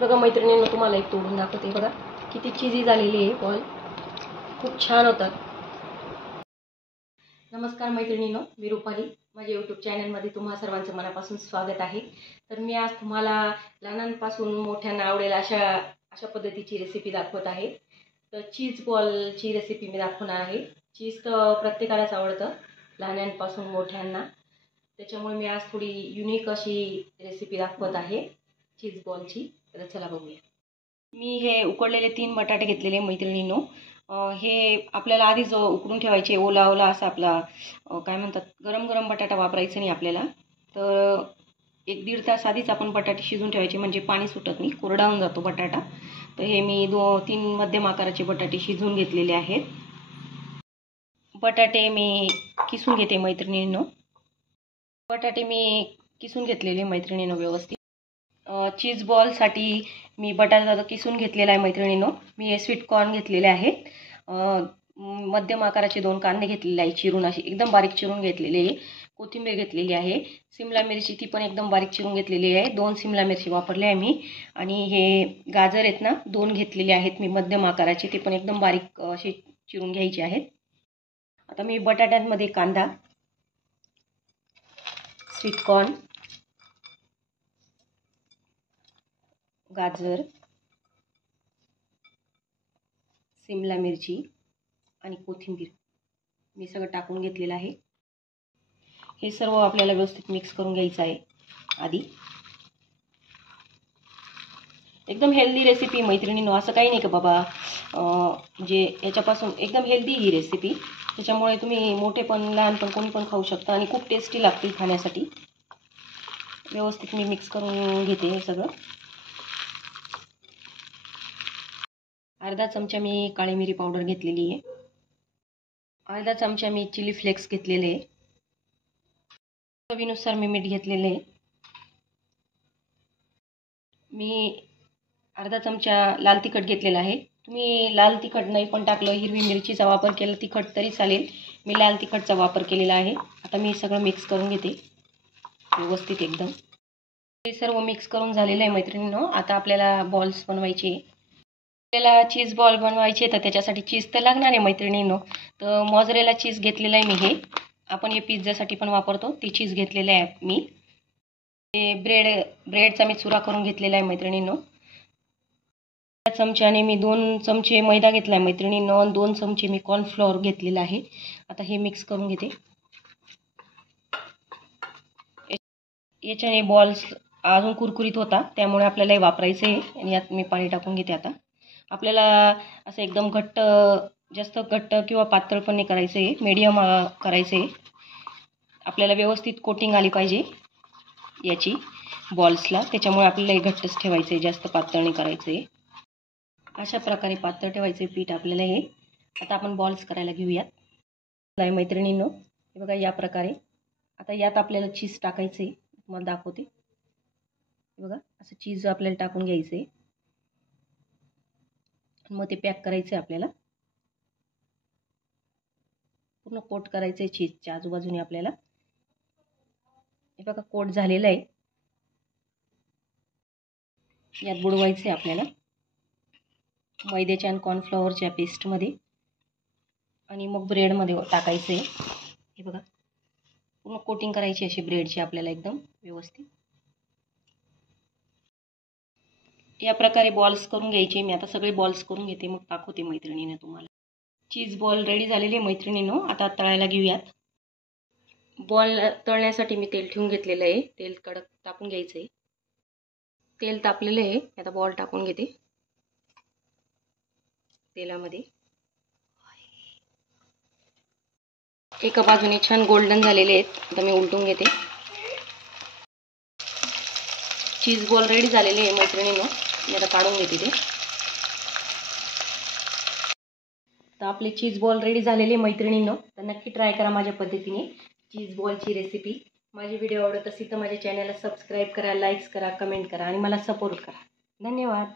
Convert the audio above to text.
बघा मैत्रिणींनो, तुम्हाला एक तोडून दाखवते. बघा किती चीजी झालेली आहे बॉल, खूप छान होतात. नमस्कार मैत्रिणींनो, मी रुपाली. माझ्या यूट्यूब चॅनलमध्ये तुम्हा सर्वांचं मनापासून स्वागत आहे. तर मी आज तुम्हाला लहानांपासून मोठ्यांना आवडेल अशा पद्धतीची रेसिपी दाखवत आहे. तर चीज बॉलची रेसिपी मी दाखवणार आहे. चीज तर प्रत्येकालाच आवडतं, लहानांपासून मोठ्यांना. त्याच्यामुळे मी आज थोडी युनिक अशी रेसिपी दाखवत आहे चीज बॉलची. तर चला बघूया. मी हे उकडलेले 3 बटाटे घेतलेले मैत्रिणींनो. हे आपल्याला आधीच उकडून ठेवायचे. ओला ओला असा आपला काय म्हणतात, गरम गरम बटाटा वापरायचा नाही आपल्याला. तर 1-1.5 तास आधीच आपण बटाटे शिजून ठेवायचे, म्हणजे पाणी सुटत नाही, कोरडा होऊन जातो बटाटा. तर हे मी 2-3 मध्यम आकाराचे बटाटे शिजवून घेतलेले आहेत. बटाटे मी किसून घेते मैत्रिणींनो. बटाटे मी किसून घेतलेले मैत्रिणींनो व्यवस्थित. चीज बॉलसाठी मी बटाटा किसून घेतलेला आहे मैत्रिणींनो. मी हे स्वीट कॉर्न घेतलेले आहेत. मध्यम आकाराचे 2 कांदे घेतलेले आहे चिरून, असे एकदम बारीक चिरून घेतलेले आहे. कोथिंबीर घेतलेली आहे. सिमला मिरची ती पण एकदम बारीक चिरून घेतलेली आहे. 2 सिमला मिरची वापरले आहे मी. आणि हे गाजर आहेत ना, 2 घेतलेले आहेत मी मध्यम आकाराचे, ते पण एकदम बारीक असे चिरून घ्यायचे आहेत. आता मी बटाट्यांमध्ये कांदा, स्वीट कॉर्न, गाजर, सिमला मिरची आणि कोथिंबीर मी सगळं टाकून घेतलेलं आहे. हे सर्व आपल्याला व्यवस्थित मिक्स करून घ्यायचं आहे आधी. एकदम हेल्दी रेसिपी मैत्रिणींनो, असं काही नाही का बाबा म्हणजे याच्यापासून एकदम हेल्दी ही रेसिपी. त्याच्यामुळे तुम्ही मोठे पण लहान पण कोणी पण खाऊ शकता आणि खूप टेस्टी लागते खाण्यासाठी. व्यवस्थित मी मिक्स करून घेते हे सगळं. अर्धा चमचा मी काळी मिरी पावडर घेतलेली आहे. अर्धा चमचा मी चिली फ्लेक्स घेतलेले आहे. चवीनुसार मी मीठ घेतलेले आहे. मी अर्धा चमचा लाल तिखट घेतलेला आहे. तुम्ही लाल तिखट नाही पण टाकलं, हिरवी मिरचीचा वापर केला तिखट तरी चालेल. मी लाल तिखटचा वापर केलेला आहे. आता मी सगळं मिक्स करून घेते व्यवस्थित एकदम. हे सर्व मिक्स करून झालेलं आहे मैत्रिणींनो. आता आपल्याला बॉल्स बनवायचे. आपल्याला चीज बॉल बनवायचे तर त्याच्यासाठी चीज तर लागणार आहे मैत्रिणींनो. तर मॉझरेला चीज घेतलेला आहे मी. हे आपण हे पिझ्झासाठी पण वापरतो, ती चीज घेतलेलं आहे मी. हे ब्रेडचा मी चुरा करून घेतलेला आहे मैत्रिणींनो. त्या चमच्याने मी 2 चमचे मैदा घेतला आहे मैत्रिणींनो, 2 चमचे मी कॉर्नफ्लॉवर घेतलेला आहे. आता हे मिक्स करून घेते. याच्याने बॉल्स अजून कुरकुरीत होता, त्यामुळे आपल्याला हे वापरायचं आहे. आणि यात मी पाणी टाकून घेते. आता आपल्याला असं एकदम घट्ट, जास्त घट्ट किंवा पातळ पण नाही करायचं आहे, मीडियम करायचं आहे. आपल्याला व्यवस्थित कोटिंग आली पाहिजे याची बॉल्सला, त्याच्यामुळे आपल्याला हे घट्टच ठेवायचं आहे, जास्त पातळ नाही करायचं आहे. अशा प्रकारे पातळ ठेवायचं आहे पीठ आपल्याला हे. आता आपण बॉल्स करायला घेऊयात मैत्रिणींनो. हे बघा या प्रकारे. आता यात आपल्याला चीज टाकायचं आहे, तुम्हाला दाखवते. बघा असं चीज आपल्याला टाकून घ्यायचं आहे. मग ते पॅक करायचं आहे आपल्याला. पूर्ण कोट करायचं आहे चीजच्या आजूबाजूने आपल्याला. हे बघा कोट झालेलं आहे. यात बुडवायचं आहे आपल्याला मैद्याच्या आणि कॉर्नफ्लॉवरच्या पेस्टमध्ये. आणि मग ब्रेडमध्ये टाकायचं आहे. हे बघा पूर्ण कोटिंग करायची अशी ब्रेडची आपल्याला एकदम व्यवस्थित. या प्रकारे बॉल्स करून घ्यायचे. मी आता सगळे बॉल्स करून घेते, मग दाखवते मैत्रिणीने तुम्हाला. चीज बॉल रेडी झालेले मैत्रिणीनो. आता तळायला घेऊयात. बॉल तळण्यासाठी मी तेल ठेवून घेतलेलं आहे. तेल कडक तापून घ्यायचं आहे. तेल तापलेलं आहे. आता बॉल टाकून घेते तेलामध्ये. एका बाजूने छान गोल्डन झालेले आहेत. आता मी उलटून घेते. चीज बॉल रेडी झालेले आहे मैत्रिणीनो. मी आता काढून घेते ते. तर आपले चीज बॉल रेडी झालेले मैत्रिणींनो. तर नक्की ट्राय करा माझ्या पद्धतीने चीज बॉलची रेसिपी. माझी व्हिडिओ आवडत असेल तर माझ्या चॅनलला सबस्क्राईब करा, लाईक्स करा, कमेंट करा आणि मला सपोर्ट करा. धन्यवाद.